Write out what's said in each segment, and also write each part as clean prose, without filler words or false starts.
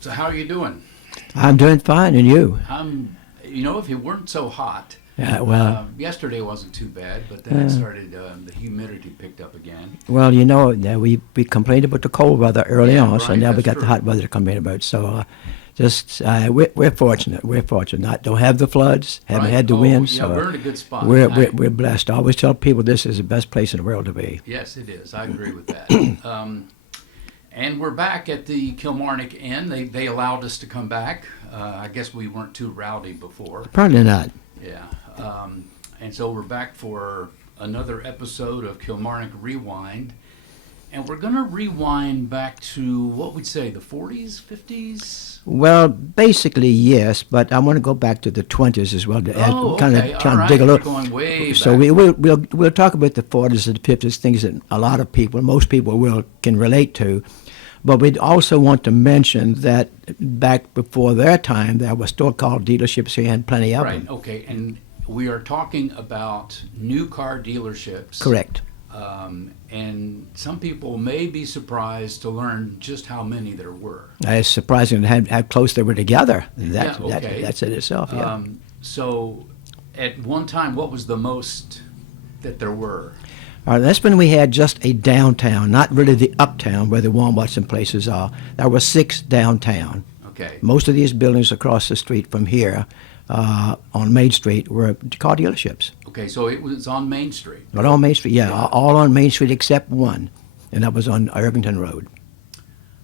So how are you doing? I'm doing fine, and you? If it weren't so hot, yesterday wasn't too bad, but then it started, the humidity picked up again. Well, we complained about the cold weather early on, so right, now we that's got true. the hot weather to complain about. So we're fortunate. We're fortunate. Don't have the floods, haven't Right. had the Oh, winds. yeah, So we're in a good spot. we're blessed. I always tell people this is the best place in the world to be. Yes, it is. I agree with that. And we're back at the Kilmarnock Inn. They allowed us to come back. I guess we weren't too rowdy before. Probably not. Yeah. And so we're back for another episode of Kilmarnock Rewind. And we're going to rewind back to, what we'd say, the 40s, 50s? Well, basically, yes, but I want to go back to the 20s as well to kind okay. of All right. dig a We're little. going way So back. we'll talk about the 40s and the 50s, things that a lot of people, most people can relate to. But we'd also want to mention that back before their time, there were still called dealerships here and plenty of Right, them. okay. And we are talking about new car dealerships. Correct. And some people may be surprised to learn just how many there were. It's surprising how close they were together. Okay. That's it itself, yeah. So at one time, what was the most that there were? All right, that's when we had just a downtown, not really the uptown where the Walmarts and places are. There were 6 downtown. Okay. Most of these buildings across the street from here on Main Street were car dealerships. Okay, so it was on Main Street. But on Main Street, yeah, all on Main Street except one, and that was on Irvington Road.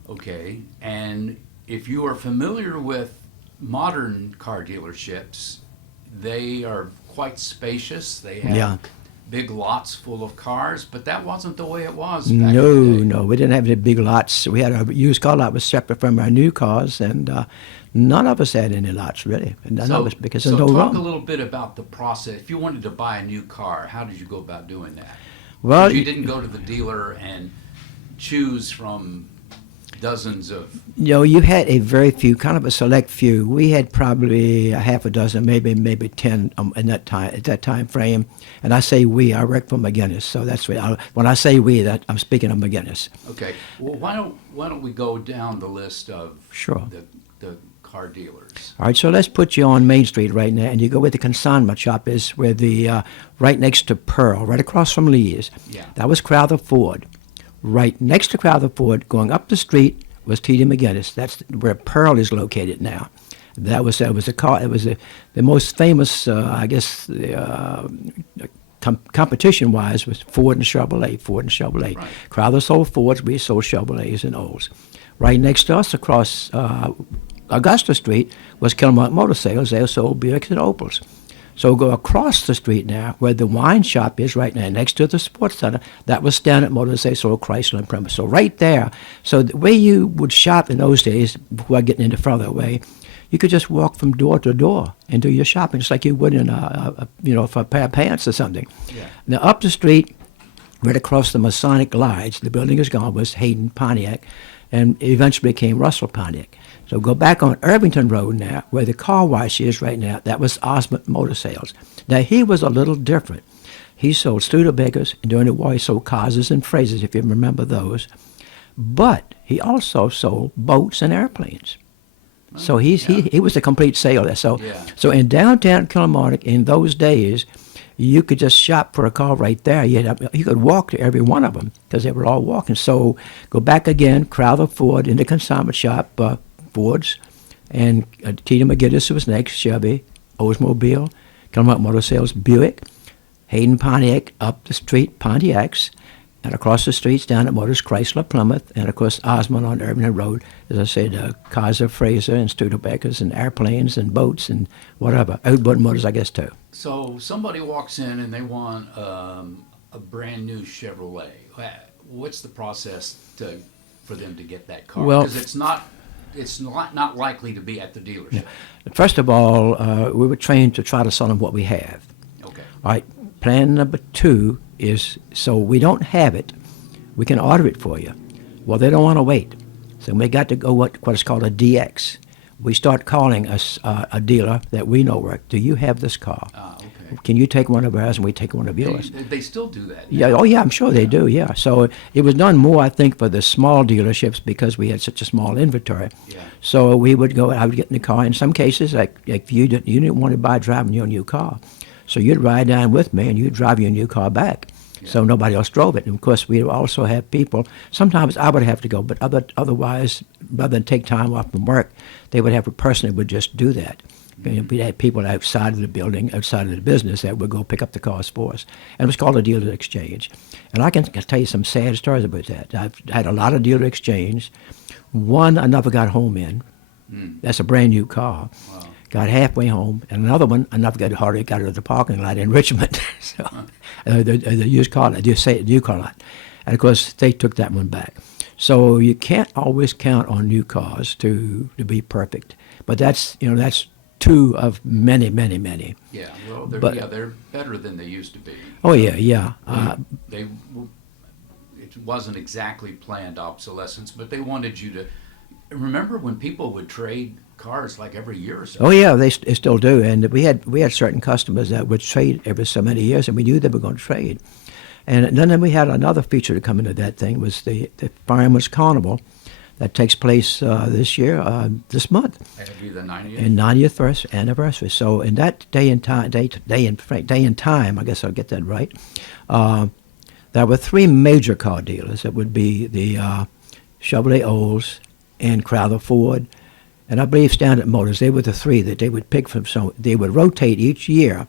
Okay, and if you are familiar with modern car dealerships, they are quite spacious. They have Yeah. big lots full of cars, but that wasn't the way it was back in the day. No, we didn't have any big lots. We had a used car lot was separate from our new cars, and none of us had any lots really. And none of us because there's no talk room. a little bit about the process. If you wanted to buy a new car, how did you go about doing that? Well, You didn't go to the dealer and choose from dozens of. you had a very few, kind of a select few. We had probably a half a dozen, maybe 10 in that time at that time frame. And I say we, I work for McGinnis, so that's what when I say we, that I'm speaking of McGinnis. Okay, well, why don't we go down the list of Sure. the car dealers? All right, so let's put you on Main Street right now, and you go where the consignment shop is, where the right next to Pearl, right across from Lee's. Yeah. That was Crowther Ford. Right next to Crowther Ford, going up the street, was T.D. McGinnis. That's where Pearl is located now. That was a car. It was the most famous, I guess, competition-wise was Ford and Chevrolet. Ford and Chevrolet. Right. Crowther sold Fords. We sold Chevrolets and Olds. Right next to us, across Augusta Street, was Kilmarnock Motor Sales. They sold Buicks and Opels. So go across the street now, where the wine shop is right now, next to the sports center. That was Standard Motors. They sold Chrysler and Plymouth. So right there. So the way you would shop in those days, before getting into further away, you could just walk from door to door and do your shopping, just like you would in for a pair of pants or something. Yeah. Now up the street, right across the Masonic Lodge, the building is gone, was Hayden Pontiac, and eventually became Russell Pontiac. So go back on Irvington Road now, where the car wash is right now. That was Osmond Motor Sales. Now, he was a little different. He sold Studebakers, and during the war he sold Causes and Frasers, if you remember those. But he also sold boats and airplanes. So he was a complete sailor. So in downtown Kilmarnock in those days, you could just shop for a car right there. You could walk to every one of them because they were all walking. So go back again, Crowther Ford in the consignment shop, Fords, and T.D. McGinnis was next, Chevy, Oldsmobile, Kilmarnock Motor Sales, Buick, Hayden Pontiac, up the street, Pontiacs, and across the streets down at Motors, Chrysler, Plymouth, and of course Osmond on Irvington Road, as I said, Kaiser, Fraser, and Studebakers, and airplanes, and boats, and whatever. Outboard Motors, I guess, too. So somebody walks in and they want a brand new Chevrolet. What's the process for them to get that car? Well, because it's not likely to be at the dealership. First of all, we were trained to try to sell them what we have. Okay. All right. Plan number 2 is, so we don't have it, we can order it for you. Well, they don't want to wait. So we got to go what is called a DX. we start calling a dealer that we know work. Do you have this car? Okay. Can you take one of ours and we take one of yours? They still do that now. Yeah, oh yeah, I'm sure they do, yeah. So it was done more, I think, for the small dealerships because we had such a small inventory. Yeah. So we would go, I would get in the car. In some cases, like you didn't want to buy driving your new car. So you'd ride down with me and you'd drive your new car back. Yeah. So nobody else drove it. And of course, we also have people, sometimes I would have to go, but otherwise, rather than take time off from work, they would have a person that would just do that. And we had people outside of the building, outside of the business, that would go pick up the cars for us. And it was called a dealer exchange. And I can tell you some sad stories about that. I've had a lot of dealer exchange. One I never got home in. That's a brand new car. Wow. Got halfway home. And another one I never hardly got out of the parking lot in Richmond. So the used car lot, the new car lot. And of course, they took that one back. So you can't always count on new cars to be perfect. But that's two of many, many, many. Yeah, well, they're better than they used to be. Oh yeah. It wasn't exactly planned obsolescence, but they wanted you to remember when people would trade cars like every year or so. Oh yeah, they still do. And we had certain customers that would trade every so many years, and we knew they were going to trade. And then we had another feature to come into that thing was the Fireman's Carnival that takes place this month. That'd be the 90th. And 90th anniversary. So in that day and time, I guess I'll get that right. There were three major car dealers. It would be the Chevrolet Olds and Crowther Ford, and I believe Standard Motors. They were the three that they would pick from. So they would rotate each year.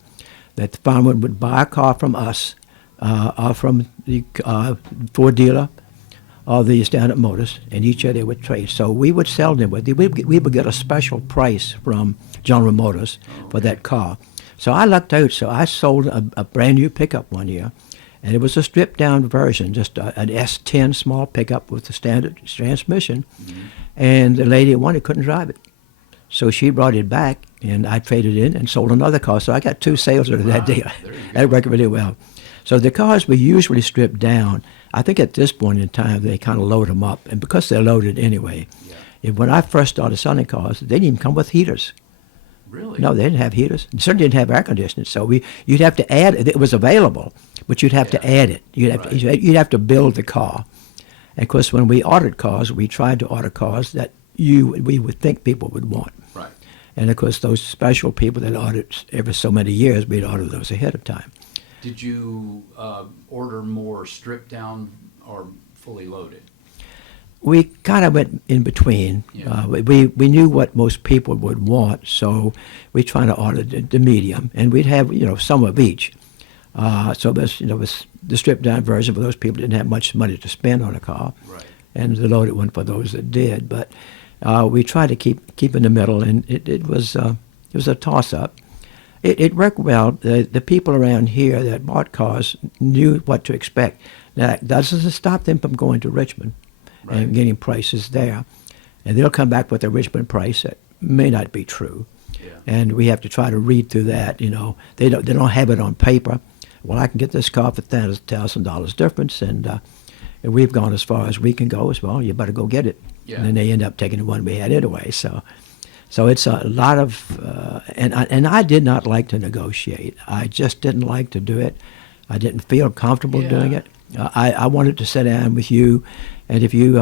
That the farmer would buy a car from us, or from the Ford dealer, or the Standard Motors, and each year they would trade. So we would sell them we would get a special price from General Motors for that car. So I lucked out. So I sold a brand new pickup one year, and it was a stripped down version, just an S10 small pickup with the standard transmission. And the lady who wanted couldn't drive it. So she brought it back, and I traded in and sold another car. So I got two sales out of that deal. That worked really well. So the cars were usually stripped down. I think at this point in time, they kind of load them up. And because they're loaded anyway, when I first started selling cars, they didn't even come with heaters. Really? No, they didn't have heaters. They certainly didn't have air conditioning. So you'd have to add it. It was available, but you'd have to add it. You'd have to build the car. And of course, when we ordered cars, we tried to order cars that we would think people would want. Right. And of course, those special people that ordered every so many years, we'd order those ahead of time. Did you order more stripped down or fully loaded? We kind of went in between. Yeah. We knew what most people would want, so we tried to order the medium, and we'd have some of each. So there's was the stripped down version for those people that didn't have much money to spend on a car, Right. and the loaded one for those that did. But we tried to keep in the middle, and it was a toss up. It worked well. The people around here that bought cars knew what to expect. Now, that doesn't stop them from going to Richmond and getting prices there. And they'll come back with a Richmond price that may not be true. Yeah. And we have to try to read through that. They don't have it on paper. Well, I can get this car for $1,000 difference, and we've gone as far as we can go as well. You better go get it. Yeah. And then they end up taking the one we had anyway. So it's a lot of, and I did not like to negotiate. I just didn't like to do it. I didn't feel comfortable doing it. I wanted to sit down with you, and if you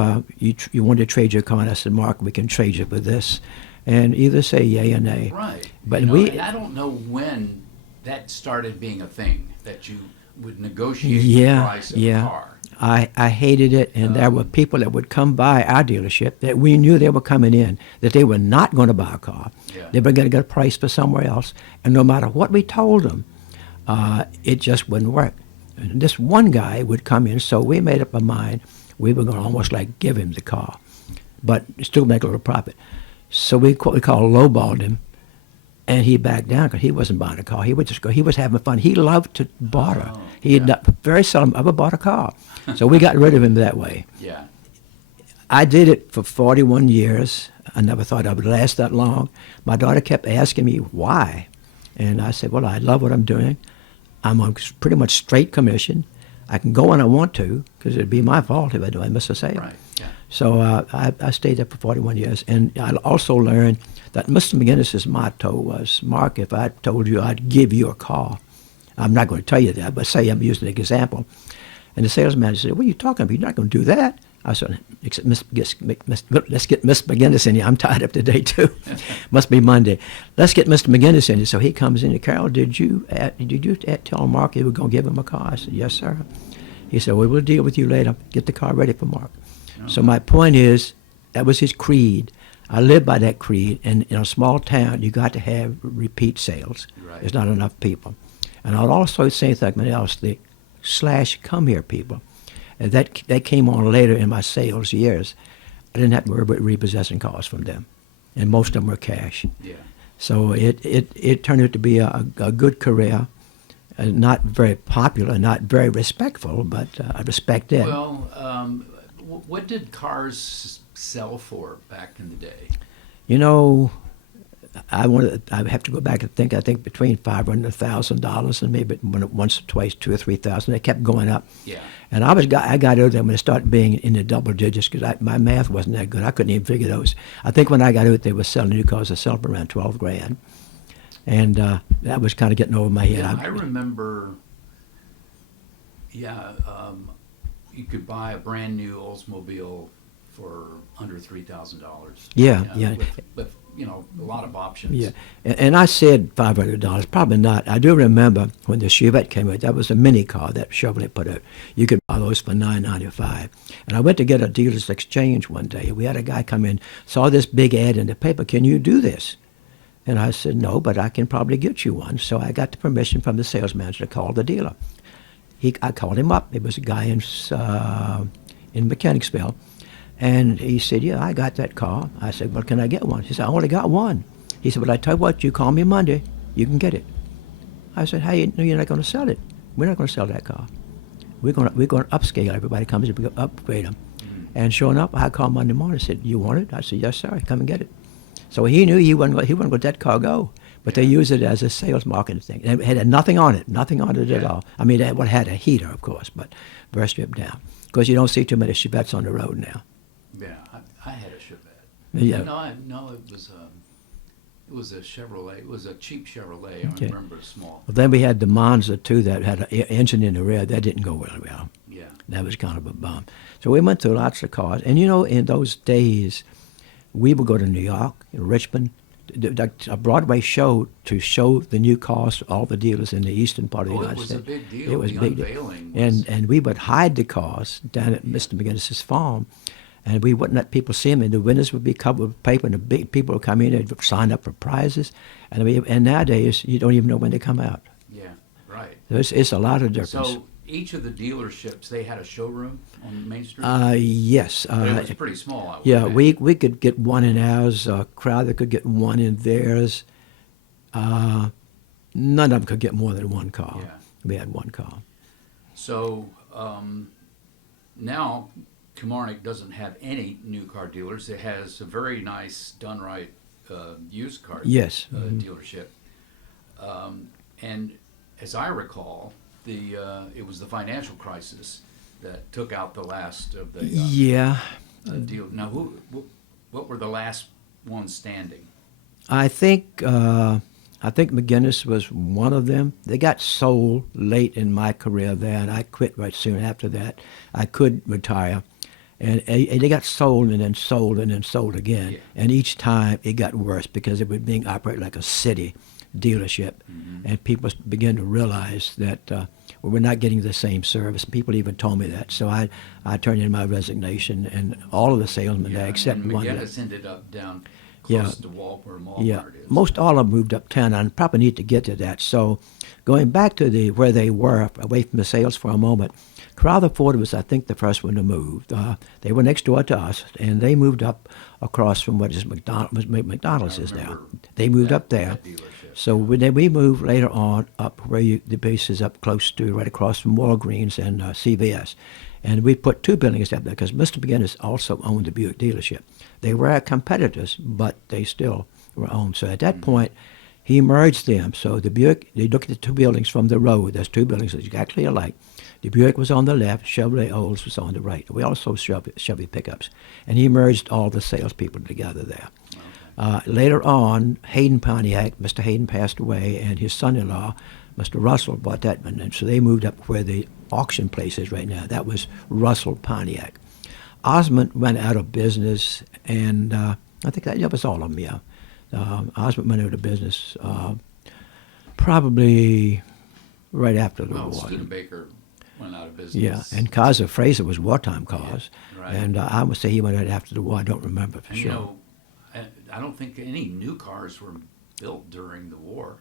wanted to trade your car, and I said, Mark, we can trade you for this, and either say yay or nay. Right. But and I don't know when that started being a thing, that you would negotiate the price of a car. I hated it, and there were people that would come by our dealership that we knew they were coming in, that they were not going to buy a car. Yeah. They were going to get a price for somewhere else, and no matter what we told them, it just wouldn't work. And this one guy would come in, so we made up our mind we were going to almost like give him the car, but still make a little profit. So we called lowballed him, and he backed down because he wasn't buying a car. He would just go. He was having fun. He loved to barter. He had very seldom ever bought a car. So we got rid of him that way. Yeah. I did it for 41 years. I never thought I would last that long. My daughter kept asking me why. And I said, well, I love what I'm doing. I'm on pretty much straight commission. I can go when I want to because it'd be my fault if I miss a sale. Right. Yeah. So I stayed there for 41 years. And I also learned that Mr. McGinnis's motto was, Mark, if I told you I'd give you a car, I'm not going to tell you that, but say I'm using an example. And the sales manager said, what are you talking about? You're not going to do that. I said, let's get Mr. McGinnis in here. I'm tied up today, too. Must be Monday. Let's get Mr. McGinnis in here. So he comes in. Carroll, did you tell Mark you were going to give him a car? I said, yes, sir. He said, well, we'll deal with you later. Get the car ready for Mark. Oh. So my point is, that was his creed. I live by that creed. And in a small town, you got to have repeat sales. Right. There's not enough people. And I'll also say something else, the / come here people. And that came on later in my sales years. I didn't have to worry about repossessing cars from them. And most of them were cash. Yeah. So it turned out to be a good career. Not very popular, not very respectful, but I respect it. Well, what did cars sell for back in the day? You know, I have to go back and think. I think between $500 and $1,000, and maybe once or twice, $2,000 or $3,000. They kept going up. Yeah. And I got out there when it started being in the double digits because my math wasn't that good. I couldn't even figure those. I think when I got out, they were selling new cars. They sold for around $12,000, and that was kind of getting over my head. Yeah, I remember. Yeah, you could buy a brand new Oldsmobile for under $3,000. Yeah. With a lot of options. Yeah, and I said $500. Probably not. I do remember when the Chevette came out. That was a mini car that Chevrolet put out. You could buy those for $9.95. And I went to get a dealer's exchange one day. We had a guy come in, saw this big ad in the paper. Can you do this? And I said, no, but I can probably get you one. So I got the permission from the sales manager to call the dealer. I called him up. It was a guy in Mechanicsville. And he said, yeah, I got that car. I said, well, can I get one? He said, I only got one. He said, well, I tell you what, you call me Monday, you can get it. I said, hey, no, you're not going to sell it. We're not going to sell that car. We're going to upscale. Everybody comes in, we're going to upgrade them. Mm-hmm. And sure enough, I called Monday morning and said, you want it? I said, yes, sir, come and get it. So he knew he wasn't going to let that car go. But they used it as a sales marketing thing. It had nothing on it at all. I mean, it had a heater, of course, but very stripped down. Because you don't see too many Chevettes on the road now. Yeah, I had a Chevette. Yeah. No, it was a Chevrolet. It was a cheap Chevrolet. Okay. I remember it small. Well, then we had the Monza, too, that had an engine in the rear. That didn't go really well. Yeah. That was kind of a bum. So we went through lots of cars. And, in those days, we would go to New York, Richmond, a Broadway show to show the new cars to all the dealers in the eastern part of the United States. It was a big deal. It was the big. Unveiling And we would hide the cars down at Mr. McGinnis's farm, and we wouldn't let people see them. And the windows would be covered with paper, and the big people would come in and sign up for prizes. And nowadays, you don't even know when they come out. Yeah, right. So it's a lot of difference. So each of the dealerships, they had a showroom on Main Street? Yes. But it was pretty small. I would Yeah, imagine. we could get one in ours. Crowther could get one in theirs. None of them could get more than one car. Yeah. We had one car. So now Kilmarnock doesn't have any new car dealers. It has a very nice, done right used car Yes. dealership. And as I recall, it was the financial crisis that took out the last of the Yeah. deal. Now, what were the last ones standing? I think McGinnis was one of them. They got sold late in my career there, and I quit right soon after that. I could retire. And they got sold and then sold and then sold again. Yeah. And each time it got worse because it was being operated like a city dealership. Mm-hmm. And people began to realize that we're not getting the same service. People even told me that. So I turned in my resignation, and all of the salesmen there, except and one. McGinnis ended up down close to where Walmart is. Most all of them moved uptown. I probably need to get to that. So going back to where they were, away from the sales for a moment, Crowther Ford was, I think, the first one to move. They were next door to us, and they moved up across from what is McDonald's is now. They moved up there. So then we moved later on up where the base is up close to, right across from Walgreens and CVS. And we put two buildings up there because Mr. McGinnis also owned the Buick dealership. They were our competitors, but they still were owned. So at that point, He merged them. So the Buick, they looked at the two buildings from the road. There's two buildings exactly alike. The Buick was on the left, Chevrolet Olds was on the right. We also Chevy pickups. And he merged all the salespeople together there. Later on, Hayden Pontiac, Mr. Hayden passed away, and his son-in-law, Mr. Russell, bought that one. And so they moved up where the auction place is right now. That was Russell Pontiac. Osmond went out of business, and I think that was all of them, yeah. Osmond went out of business probably right after the Well, war. Studebaker went out of business. Yeah, and Kaiser Fraser was wartime cars. Yeah, right. And I would say he went out after the war. I don't remember for And sure. you know, I don't think any new cars were built during the war,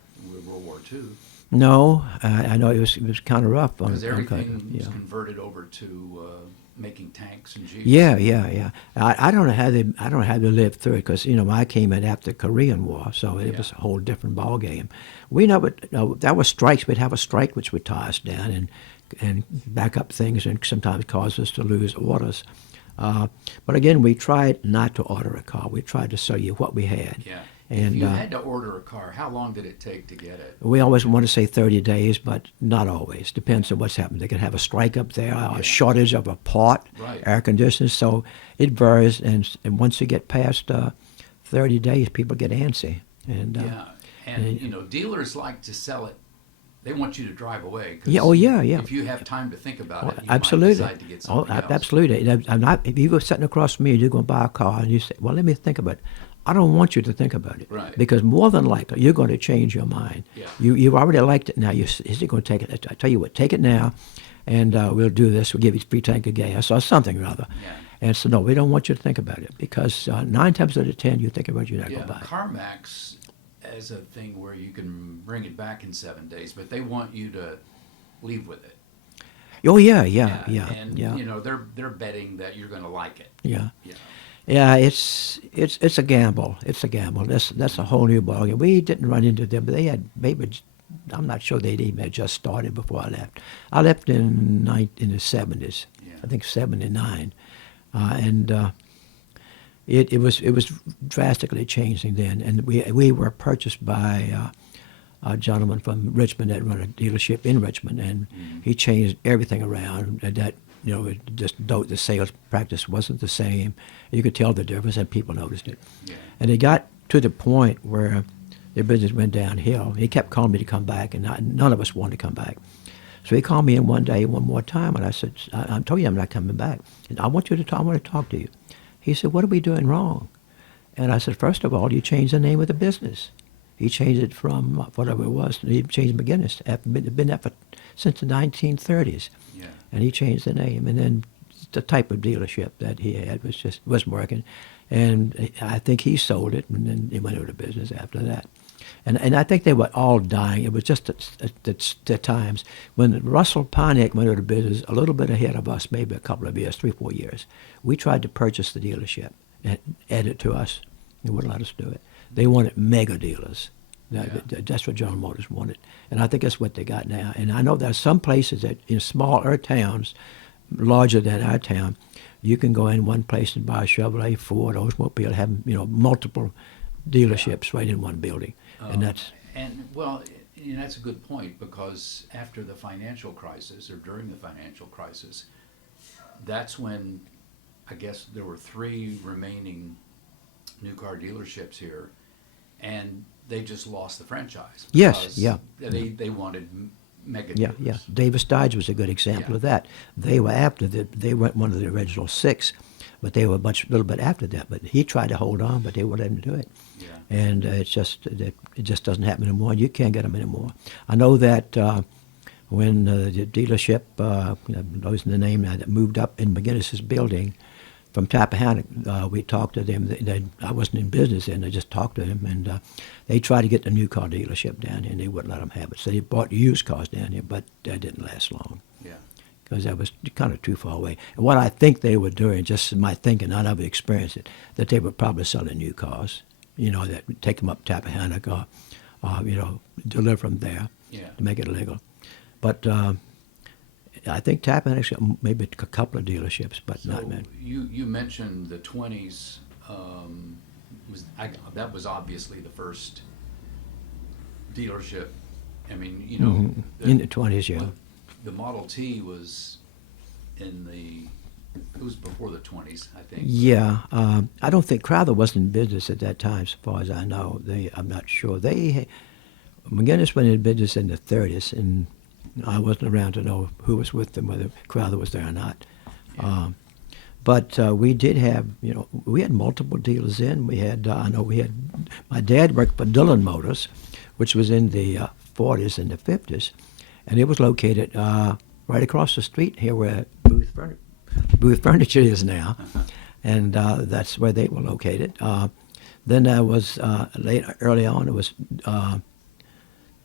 World War II, No, I know it was kind of rough on because everything yeah. was converted over to making tanks and jeeps. Yeah. I don't know how they lived through it because I came in after the Korean War, so it was a whole different ball game. We never that was strikes. We'd have a strike which would tie us down and back up things and sometimes cause us to lose orders. But again, we tried not to order a car. We tried to sell you what we had. Yeah. And if you had to order a car, how long did it take to get it? we always want to say 30 days, but not always. Depends on what's happened. They could have a strike up there, a shortage of a part, Right. air conditioners. So it varies, and once you get past 30 days, people get antsy. And Yeah. And dealers like to sell it. They want you to drive away. 'Cause yeah. If you have time to think about it, you absolutely. might decide to get something else. Absolutely. If you were sitting across from me and you're going to buy a car, and you say, "Well, let me think about it." I don't want you to think about it, Right. because more than likely you're going to change your mind. Yeah. You've already liked it now. Is it going to take it? I tell you what, take it now, and we'll do this. We'll give you a free tank of gas or something or other. Yeah. And so no, we don't want you to think about it, because 9 times out of 10 you think about it, you're not Yeah, going to buy it. CarMax has a thing where you can bring it back in 7 days, but they want you to leave with it. Oh yeah. And they're betting that you're going to like it. Yeah. You know. Yeah, it's a gamble. It's a gamble. That's a whole new ballgame. We didn't run into them, but they had maybe. I'm not sure they'd even had just started before I left. I left in the 70s. Yeah. I think 79, and it was drastically changing then. And we were purchased by a gentleman from Richmond that run a dealership in Richmond, and he changed everything around. And that the sales practice wasn't the same. You could tell the difference, and people noticed it. Yeah. And it got to the point where their business went downhill. He kept calling me to come back, and none of us wanted to come back. So he called me in one day, one more time, and I said, I told you I'm not coming back. And I want to talk to you. He said, what are we doing wrong? And I said, first of all, you changed the name of the business. He changed it from whatever it was. He changed McGinnis. Been there since the 1930s. Yeah. And he changed the name. And then the type of dealership that he had wasn't working. And I think he sold it, and then he went out of business after that. And I think they were all dying. It was just the times. When Russell Pontiac went out of business, a little bit ahead of us, maybe a couple of years, 3-4 years, we tried to purchase the dealership and add it to us. They wouldn't let us do it. They wanted mega dealers. That's what General Motors wanted. And I think that's what they got now. And I know there are some places that in smaller towns, larger than our town, you can go in one place and buy a Chevrolet, Ford, Oldsmobile, have multiple dealerships right in one building. And that's... that's a good point, because after the financial crisis, or during the financial crisis, that's when I guess there were 3 remaining new car dealerships here, and they just lost the franchise. Yes, yeah. They wanted mega Yeah, dealers. yeah. Davis Dodge was a good example of that. They were they weren't one of the original 6, but they were a little bit after that. But he tried to hold on, but they wouldn't let him do it. Yeah. And it just doesn't happen anymore. You can't get them anymore. I know that when the dealership, losing the name now, that moved up in McGinnis's building from Tappahannock, we talked to them. I wasn't in business then. I just talked to them, and they tried to get the new car dealership down here, and they wouldn't let them have it. So they bought used cars down here, but that didn't last long. Yeah. Because that was kind of too far away. And what I think they were doing, just my thinking, I never experienced it, that they were probably selling new cars, that would take them up Tappahannock or deliver them there to make it legal. But I think Tappahannock's got maybe a couple of dealerships, but not many. You mentioned the 20s. That was obviously the first dealership. I mean, you know, Mm-hmm. In the 20s, yeah. the Model T was in the, it was before the 20s, I think. Yeah, I don't think Crowther was in business at that time, as far as I know. I'm not sure. McGinnis went in business in the 30s, and I wasn't around to know who was with them, whether Crowther was there or not. Yeah. But we did have, we had multiple dealers in. My dad worked for Dillon Motors, which was in the 40s and the 50s, and it was located right across the street here where Booth Furniture is now, and that's where they were located. Then there was early on, it was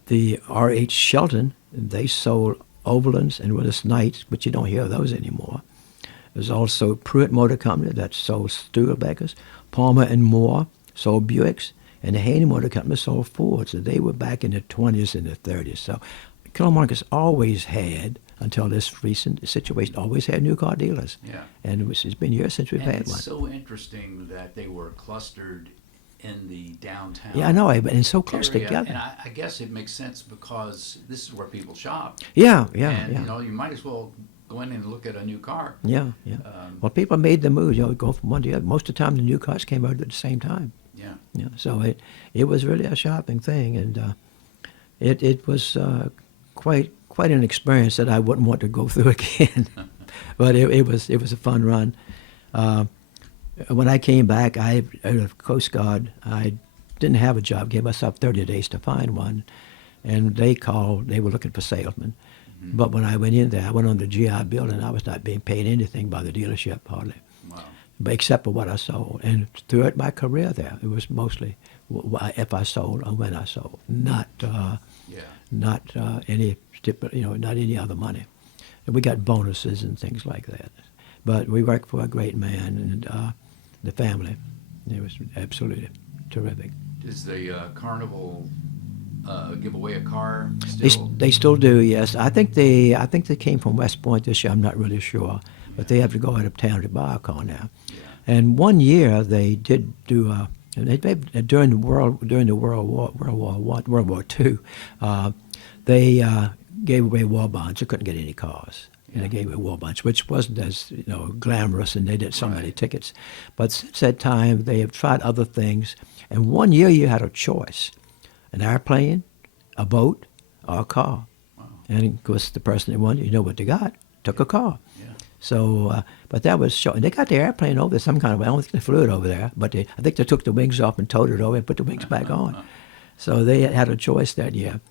the R.H. Shelton. They sold Overlands and Willis Knights, but you don't hear those anymore. There's also Pruitt Motor Company that sold Studebakers. Palmer and Moore sold Buicks, and the Haney Motor Company sold Fords. So they were back in the 20s and the 30s. So Kilmarnock has always had, until this recent situation, always had new car dealers. Yeah. And it's been years since we've And had it's one. so interesting that they were clustered in the downtown Yeah, I know, and so close area. together. And I guess it makes sense because this is where people shop. Yeah. And, you know, you might as well go in and look at a new car. Yeah. Well, people made the move, go from one to the other. Most of the time, the new cars came out at the same time. Yeah. Yeah, so it was really a shopping thing, and it was quite an experience that I wouldn't want to go through again. But it was a fun run. When I came back, out of Coast Guard, I didn't have a job. Gave myself 30 days to find one, and they called. They were looking for salesmen. Mm-hmm. But when I went in there, I went on the GI Bill, and I was not being paid anything by the dealership hardly. Wow. But except for what I sold. And throughout my career there, it was mostly if I sold or when I sold, not any not any other money. And we got bonuses and things like that. But we worked for a great man and the family. It was absolutely terrific. Does the Carnival give away a car still? They still do, yes. I think they came from West Point this year. I'm not really sure, but they have to go out of town to buy a car now. Yeah. And one year they did do during World War II, they gave away war bonds. They couldn't get any cars. And they gave away war bonds, which wasn't as glamorous, and they did so many tickets. But since that time, they have tried other things. And one year you had a choice: an airplane, a boat, or a car. Wow. And of course, the person that won, what they got, took a car. Yeah. So, but that was short. And they got the airplane over there some kind of way. I don't think they flew it over there, but I think they took the wings off and towed it over and put the wings back on. So they had a choice that year.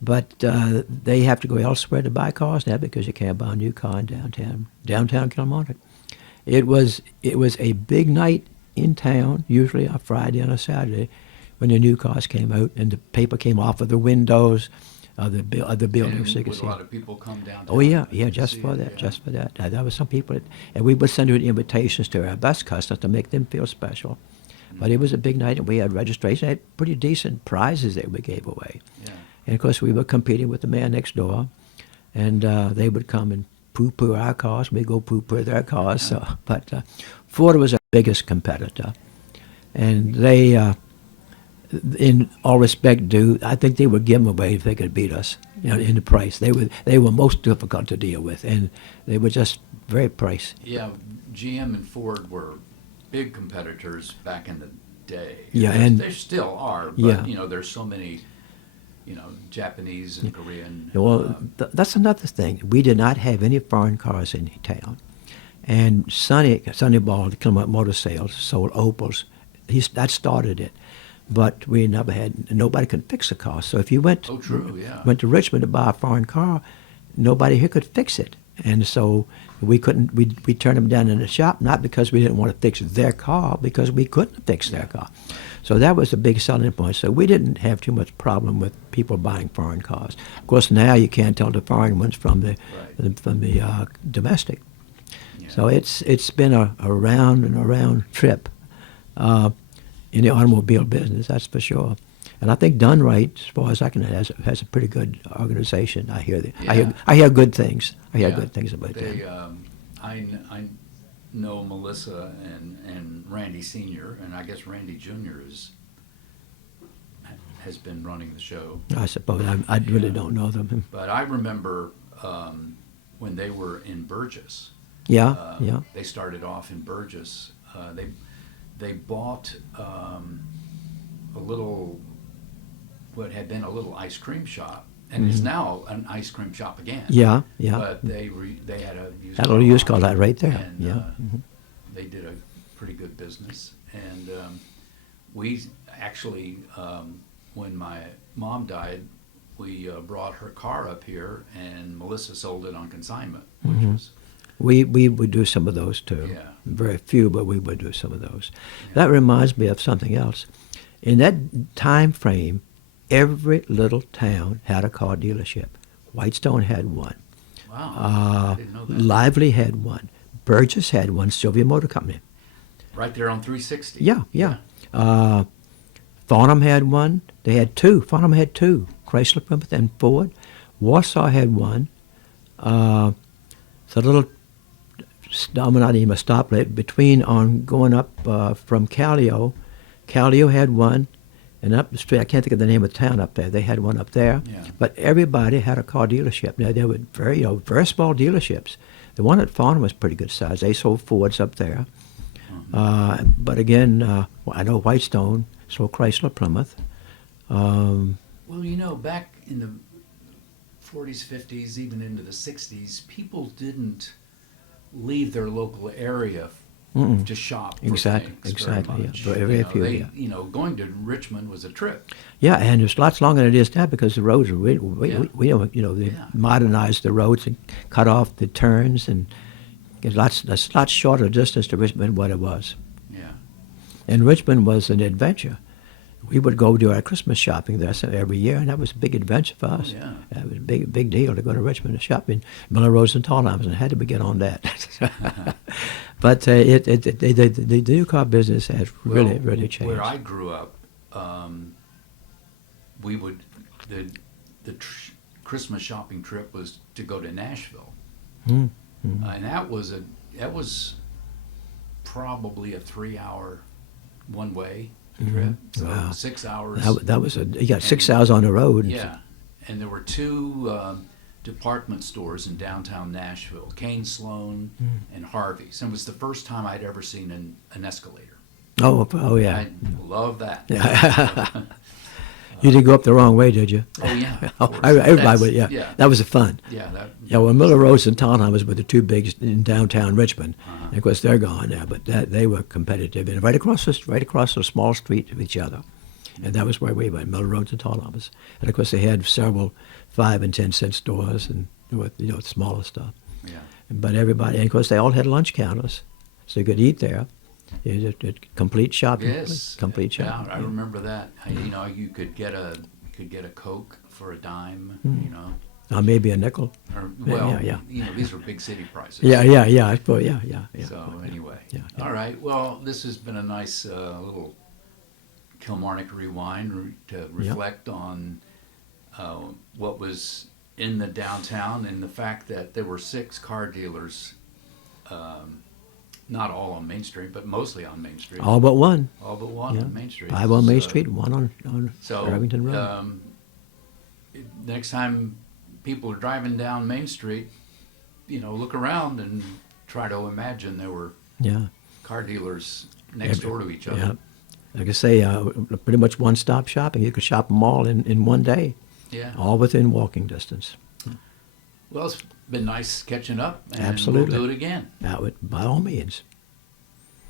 But they have to go elsewhere to buy cars now because you can't buy a new car in downtown Kilmarnock. It was a big night in town, usually a Friday and a Saturday, when the new cars came out and the paper came off of the windows of the buildings. And would a lot of people come downtown? Oh yeah, just for that. There were some people, and we would send out invitations to our best customers to make them feel special. Mm-hmm. But it was a big night, and we had registration. Had pretty decent prizes that we gave away. Yeah. And of course, we were competing with the man next door, and they would come and poo-poo our cars. We go poo-poo their cars. So, but Ford was our biggest competitor, and they, in all respect due, I think they would give them away if they could beat us, in the price. They were most difficult to deal with, and they were just very pricey. Yeah, GM and Ford were big competitors back in the day. Yeah, and they still are. But yeah. There's so many. Japanese and Korean. Well, that's another thing. We did not have any foreign cars in the town. And Sonny Ball, the Kilmarnock Motor Sales, sold Opals. That started it. But we never had, nobody could fix a car. So if you went to Richmond to buy a foreign car, nobody here could fix it. And so we turned them down in the shop, not because we didn't want to fix their car, because we couldn't fix their car. So that was a big selling point. So we didn't have too much problem with people buying foreign cars. Of course, now you can't tell the foreign ones from the domestic. Yeah. So it's been a round and around trip in the automobile business, that's for sure. And I think done right, as far as I can, has a pretty good organization. I hear I hear good things. I hear good things about them. I know Melissa and Randy Sr., and I guess Randy Jr. is has been running the show. I suppose I really don't know them. But I remember when they were in Burgess. Yeah, yeah. They started off in Burgess. They bought a little, what had been a little ice cream shop, and is now an ice cream shop again. Yeah, yeah. But they had a used Had a little used car lot right there. and Yeah. they did a pretty good business. And we actually, when my mom died, we brought her car up here, and Melissa sold it on consignment, which was We would do some of those too. Yeah. Very few, but we would do some of those. That reminds me of something else. In that time frame, every little town had a car dealership. Whitestone had one. wow. I didn't know that. Lively had one. Burgess had one. Sylvia Motor Company. Right there on 360. Yeah, yeah. Farnham had one. They had two. Farnham had two. Chrysler, Plymouth, and Ford. Warsaw had one. It's a little, not even a stoplight, between on going up from Callio. Callio had one, and up the street, I can't think of the name of the town up there. They had one up there. Yeah. But everybody had a car dealership. Now, they were very, very small dealerships. The one at Farnham was pretty good size. They sold Fords up there. But again, I know Whitestone sold Chrysler, Plymouth. Well, you know, back in the 40s, 50s, even into the 60s, people didn't leave their local area to shop for Exactly, things exactly, very yeah. much. Very few, They, yeah. you know, going to Richmond was a trip. Yeah, and it's lots longer than it is now because the roads are we they Yeah. modernized the roads and cut off the turns, and it's lots shorter distance to Richmond than what it was. Yeah. And Richmond was an adventure. We would go do our Christmas shopping there every year, and that was a big adventure for us. Yeah. It was a big deal to go to Richmond to shop in Miller Rose and Tallheims, and had to get on that. But the new car business has really, Well, really changed. Where I grew up, we would the Christmas shopping trip was to go to Nashville, and that was probably a 3-hour one-way trip. So Wow. 6 hours. That was you got 6 hours on the road. Yeah, and there were two department stores in downtown Nashville, Kane Sloan and Harvey's. And it was the first time I'd ever seen an escalator. Oh yeah. I love that. You didn't go up the wrong way, did you? Oh yeah. of Oh, course. everybody That's- would. Yeah, that was fun. Yeah, that. Yeah, well, Miller Rose and Tallheims were the two big in downtown Richmond. And of course, they're gone now, but they were competitive, and right across a small street of each other. And that was where we went, Miller Rose and Tallheims. And of course, they had several 5 and 10 cent stores, and with smaller stuff. Yeah. But everybody, and of course, they all had lunch counters, so you could eat there. It was a complete shopping. Yes. Complete shopping. Yeah, I remember that. You could get a Coke for a dime. You know. Maybe a nickel. Or, well, yeah. these are big city prices. Yeah. I suppose, yeah. So anyway, yeah. All right. Well, this has been a nice little Kilmarnock rewind to reflect on what was in the downtown, and the fact that there were 6 car dealers, not all on Main Street, but mostly on Main Street. All but one. All but one Yeah. on Main Street. 5 on Main So- Street, one on So Irvington Road. next time people are driving down Main Street, look around and try to imagine there were Yeah. car dealers next door to each other. Yeah. Like I say, pretty much one-stop shopping. You could shop them all in one day, Yeah. all within walking distance. Well, it's been nice catching up, and Absolutely. we'll do it again. By all means.